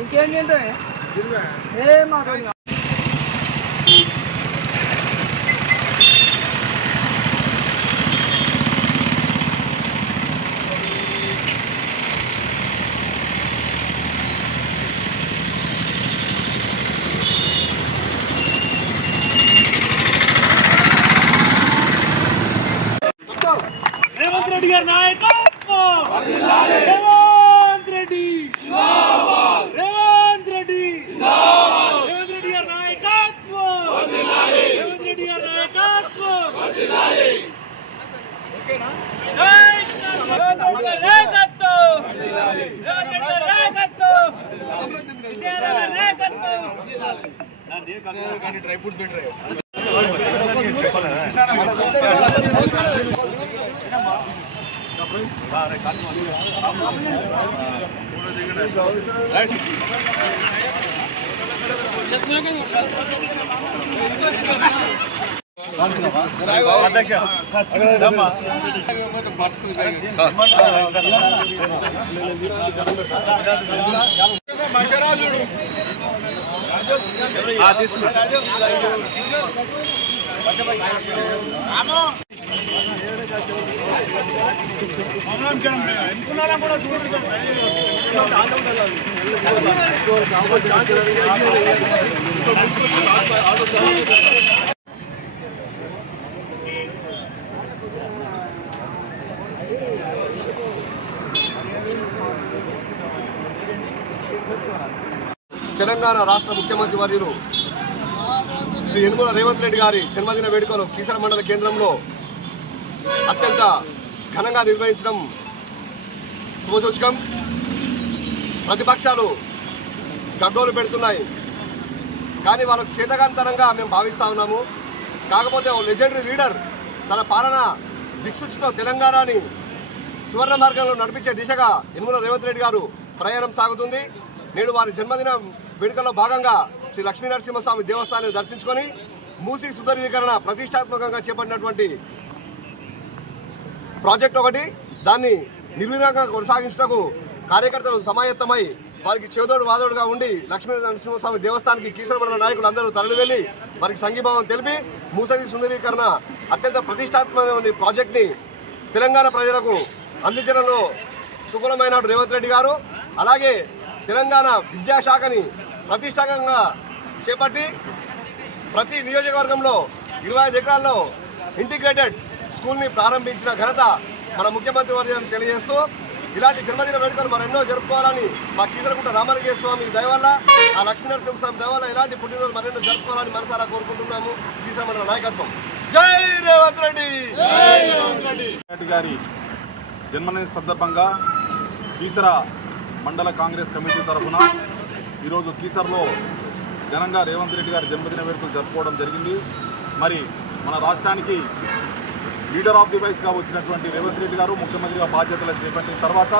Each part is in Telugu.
ఇంకేం తింటే ఏ మాకు రేవంత్ రెడ్డి గారి నాయకత్వం విజయనగర గారి నాయకత్వం తెలంగాణ రాష్ట్ర ముఖ్యమంత్రి వర్యులు శ్రీ యనుమల రేవంత్ రెడ్డి గారి జన్మదిన వేడుకలు కీసర మండల కేంద్రంలో అత్యంత ఘనంగా నిర్వహించడం శుభసూచకం. ప్రతిపక్షాలు గగ్గోలు పెడుతున్నాయి. కానీ వాళ్ళకు చేతగానితనంగా మేము భావిస్తూ ఉన్నాము. కాకపోతే ఓ లెజెండరీ లీడర్ తన పాలన దిక్సూచితో తెలంగాణని సువర్ణ మార్గంలో నడిపించే దిశగా యనుమల రేవంత్ రెడ్డి గారు ప్రయాణం సాగుతుంది. నేడు వారి జన్మదిన వేడుకల్లో భాగంగా శ్రీ లక్ష్మీనరసింహస్వామి దేవస్థానాన్ని దర్శించుకొని మూసి సుందరీకరణ ప్రతిష్టాత్మకంగా చేపట్టినటువంటి ప్రాజెక్ట్ ఒకటి. దాన్ని నిర్విరాంగా కొనసాగించటకు కార్యకర్తలు సమాయత్తమై వారికి చేదోడు వాదోడుగా ఉండి లక్ష్మీ నరసింహస్వామి దేవస్థానానికి కీసర మండల నాయకులు అందరూ తరలి వెళ్ళి వారికి సంఘీభావం తెలిపి మూసరి సుందరీకరణ అత్యంత ప్రతిష్టాత్మకమైన ప్రాజెక్ట్ని తెలంగాణ ప్రజలకు అందించడంలో సుఫలమైన రేవంత్ రెడ్డి గారు. అలాగే తెలంగాణ విద్యాశాఖని ప్రతిష్టాత్మకంగా చేపట్టి ప్రతి నియోజకవర్గంలో ఇరవై ఐదు ఎకరాల్లో ఇంటిగ్రేటెడ్ స్కూల్ని ప్రారంభించిన ఘనత మన ముఖ్యమంత్రి వర్గాన్ని తెలియజేస్తూ ఇలాంటి జన్మదిన వేడుకలు మరెన్నో జరుపుకోవాలని మా కీసరకుంట రామలింగేశ్వర స్వామి దయ వల్ల ఆ లక్ష్మీనరసింహ స్వామి దయ వల్ల ఇలాంటి పుట్టినరోజు మరెన్నో జరుపుకోవాలని మనసారా కోరుకుంటున్నాము. కీసర మండల నాయకత్వం. జై రేవంత్ రెడ్డి! రెడ్డి! గారి జన్మదిన సందర్భంగా కీసర మండల కాంగ్రెస్ కమిటీ తరఫున ఈరోజు కీసర్లో ఘనంగా రేవంత్ రెడ్డి గారి జన్మదిన వేడుకలు జరుపుకోవడం జరిగింది. మరి మన రాష్ట్రానికి లీడర్ ఆఫ్ ది వైస్గా వచ్చినటువంటి రేవంత్ రెడ్డి గారు ముఖ్యమంత్రిగా బాధ్యతలు చేపట్టిన తర్వాత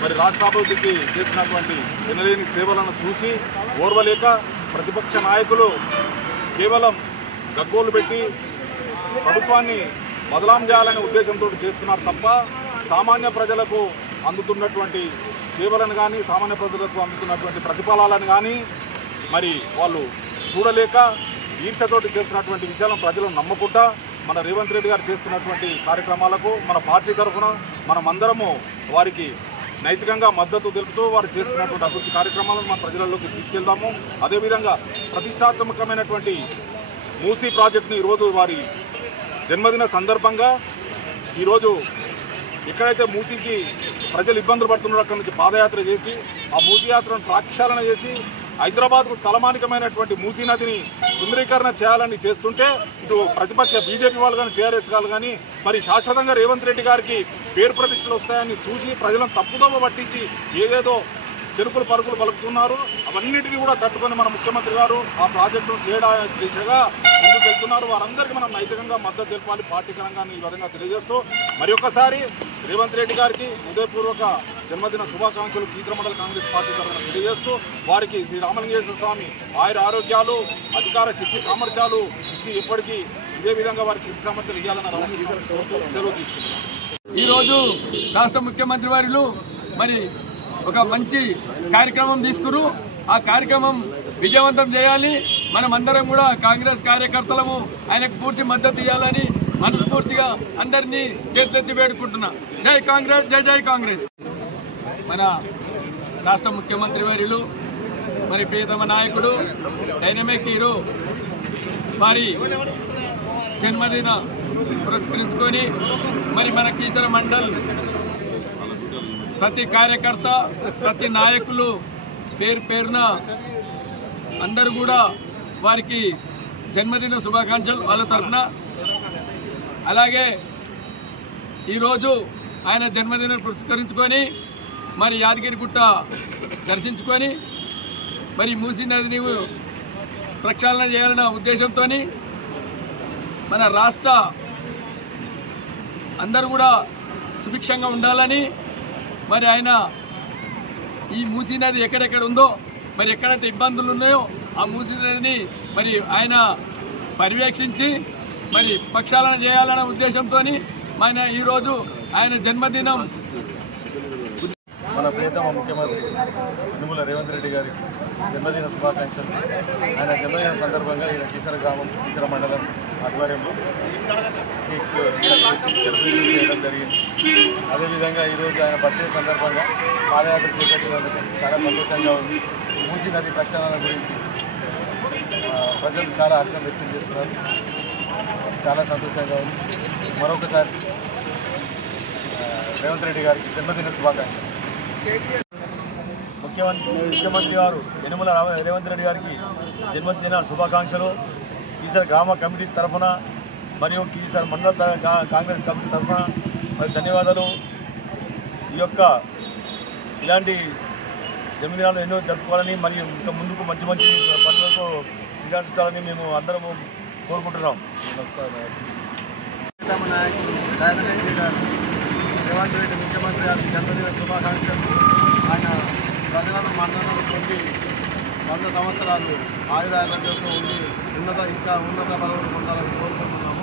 మరి రాష్ట్రాభివృద్ధికి చేసినటువంటి వినలేని సేవలను చూసి ఓర్వలేక ప్రతిపక్ష నాయకులు కేవలం గగ్గోలు పెట్టి ప్రభుత్వాన్ని బదలాం చేయాలనే ఉద్దేశంతో చేస్తున్నారు తప్ప సామాన్య ప్రజలకు అందుతున్నటువంటి సేవలను కానీ సామాన్య ప్రజలకు అందుతున్నటువంటి ప్రతిఫలాలను కానీ మరి వాళ్ళు చూడలేక ఈర్షతోటి చేస్తున్నటువంటి విషయాలను ప్రజలు నమ్మకుండా మన రేవంత్ రెడ్డి గారు చేస్తున్నటువంటి కార్యక్రమాలకు మన పార్టీ తరఫున మనమందరము వారికి నైతికంగా మద్దతు తెలుపుతూ వారు చేస్తున్నటువంటి అభివృద్ధి కార్యక్రమాలను మన ప్రజలలోకి తీసుకెళ్దాము. అదేవిధంగా ప్రతిష్టాత్మకమైనటువంటి మూసీ ప్రాజెక్టుని ఈరోజు వారి జన్మదిన సందర్భంగా ఈరోజు ఎక్కడైతే మూసీకి ప్రజలు ఇబ్బందులు పడుతున్నారో అక్కడి నుంచి పాదయాత్ర చేసి ఆ మూసీయాత్రను ప్రాక్షాళన చేసి హైదరాబాద్కు తలమానికమైనటువంటి మూసీ నదిని సుందరీకరణ చేయాలని చేస్తుంటే ఇటు ప్రతిపక్ష బీజేపీ వాళ్ళు కానీ టీఆర్ఎస్ వాళ్ళు కానీ మరి శాశ్వతంగా రేవంత్ రెడ్డి గారికి పేరు ప్రతిష్టలు వస్తాయని చూసి ప్రజలను తప్పుదోవ పట్టించి ఏదేదో చెరుకులు పరుగులు పలుకుతున్నారు. అవన్నిటిని కూడా తట్టుకొని మన ముఖ్యమంత్రి గారు ఆ ప్రాజెక్టును చేయడానికి దిశగా చేస్తున్నారు. వారందరికీ మనం నైతికంగా మద్దతు తెలపాలి పార్టీ ఈ విధంగా తెలియజేస్తూ మరి ఒకసారి రేవంత్ రెడ్డి గారికి హృదయపూర్వక జన్మదిన శుభాకాంక్షలు కీసర మండల కాంగ్రెస్ పార్టీ తరఫున తెలియజేస్తూ వారికి శ్రీ రామలింగేశ్వర స్వామి ఆయుర ఆరోగ్యాలు అధికార శక్తి సామర్థ్యాలు ఇచ్చి ఎప్పటికీ ఇదే విధంగా వారి శక్తి సామర్థ్యాలు ఇవ్వాలని సెలవు తీసుకుంటున్నాను ఈరోజు రాష్ట్ర ముఖ్యమంత్రి వారిలు మరి ఒక మంచి కార్యక్రమం తీసుకురు. ఆ కార్యక్రమం విజయవంతం చేయాలి. మనమందరం కూడా కాంగ్రెస్ కార్యకర్తలము ఆయనకు పూర్తి మద్దతు ఇవ్వాలని మనస్ఫూర్తిగా అందరినీ చేతులెత్తి వేడుకుంటున్నా. జై కాంగ్రెస్ జై జై కాంగ్రెస్. మన రాష్ట్ర ముఖ్యమంత్రి వర్యులు మరి ప్రియతమ నాయకుడు డైనమిక్ హీరో వారి జన్మదిన పురస్కరించుకొని మరి మన కీసర మండల్ ప్రతి కార్యకర్త ప్రతి నాయకులు పేరు పేరున అందరూ కూడా వారికి జన్మదిన శుభాకాంక్షలు వాళ్ళ తరఫున. అలాగే ఈరోజు ఆయన జన్మదినం పురస్కరించుకొని మరి యాదగిరిగుట్ట దర్శించుకొని మరి మూసీ నదిని ప్రక్షాళన చేయాలన్న ఉద్దేశంతో మన రాష్ట్ర అందరూ కూడా సుభిక్షంగా ఉండాలని మరి ఆయన ఈ మూసీ నది ఎక్కడెక్కడ ఉందో మరి ఎక్కడైతే ఇబ్బందులు ఉన్నాయో ఆ మూసీ మరి ఆయన పర్యవేక్షించి మరి పక్షాలన చేయాలనే ఉద్దేశంతో మన ఈరోజు ఆయన జన్మదినం. మన ప్రియతమ ముఖ్యమంత్రి యనుమల రేవంత్ రెడ్డి గారికి జన్మదిన శుభాకాంక్షలు. ఆయన జన్మదిన సందర్భంగా ఈయన కీసర గ్రామం కీసర మండలం ఆధ్వర్యంలో సెలబ్రేషన్ చేయడం జరిగింది. అదేవిధంగా ఈరోజు ఆయన బర్త్డే సందర్భంగా పాదయాత్ర చేపట్టినందుకు చాలా సంతోషంగా ఉంది. మూసీ నది ప్రక్షాళన గురించి ప్రజలు చాలా హర్షం వ్యక్తం చేస్తున్నారు. చాలా సంతోషంగా ఉంది. మరొకసారి రేవంత్ రెడ్డి గారికి జన్మదిన శుభాకాంక్షలు. ముఖ్యమంత్రి ముఖ్యమంత్రి గారు యనుమల రావ- రేవంత్ రెడ్డి గారికి జన్మదిన శుభాకాంక్షలు. ఈసారి గ్రామ కమిటీ తరఫున మరియు ఈసారి మండల కాంగ్రెస్ కమిటీ తరఫున మరి ధన్యవాదాలు. ఈ యొక్క ఇలాంటి జన్మదినాలు ఎన్నో జరుపుకోవాలని మరియు ఇంకా ముందుకు మంచి మంచి పనులతో శ్రీకాంచాలని మేము అందరము కోరుకుంటున్నాం. నాయకుడు డైనమిక్ రేవంత్ రెడ్డి ముఖ్యమంత్రి గారికి జన్మదిన శుభాకాంక్షలు ఆయన ప్రజలను మన్ననలు పొంది వంద సంవత్సరాలు ఆయురారోగ్యంతో ఉండి ఉన్నత ఇంకా ఉన్నత పదవులు పొందాలని కోరుకుంటున్నాం.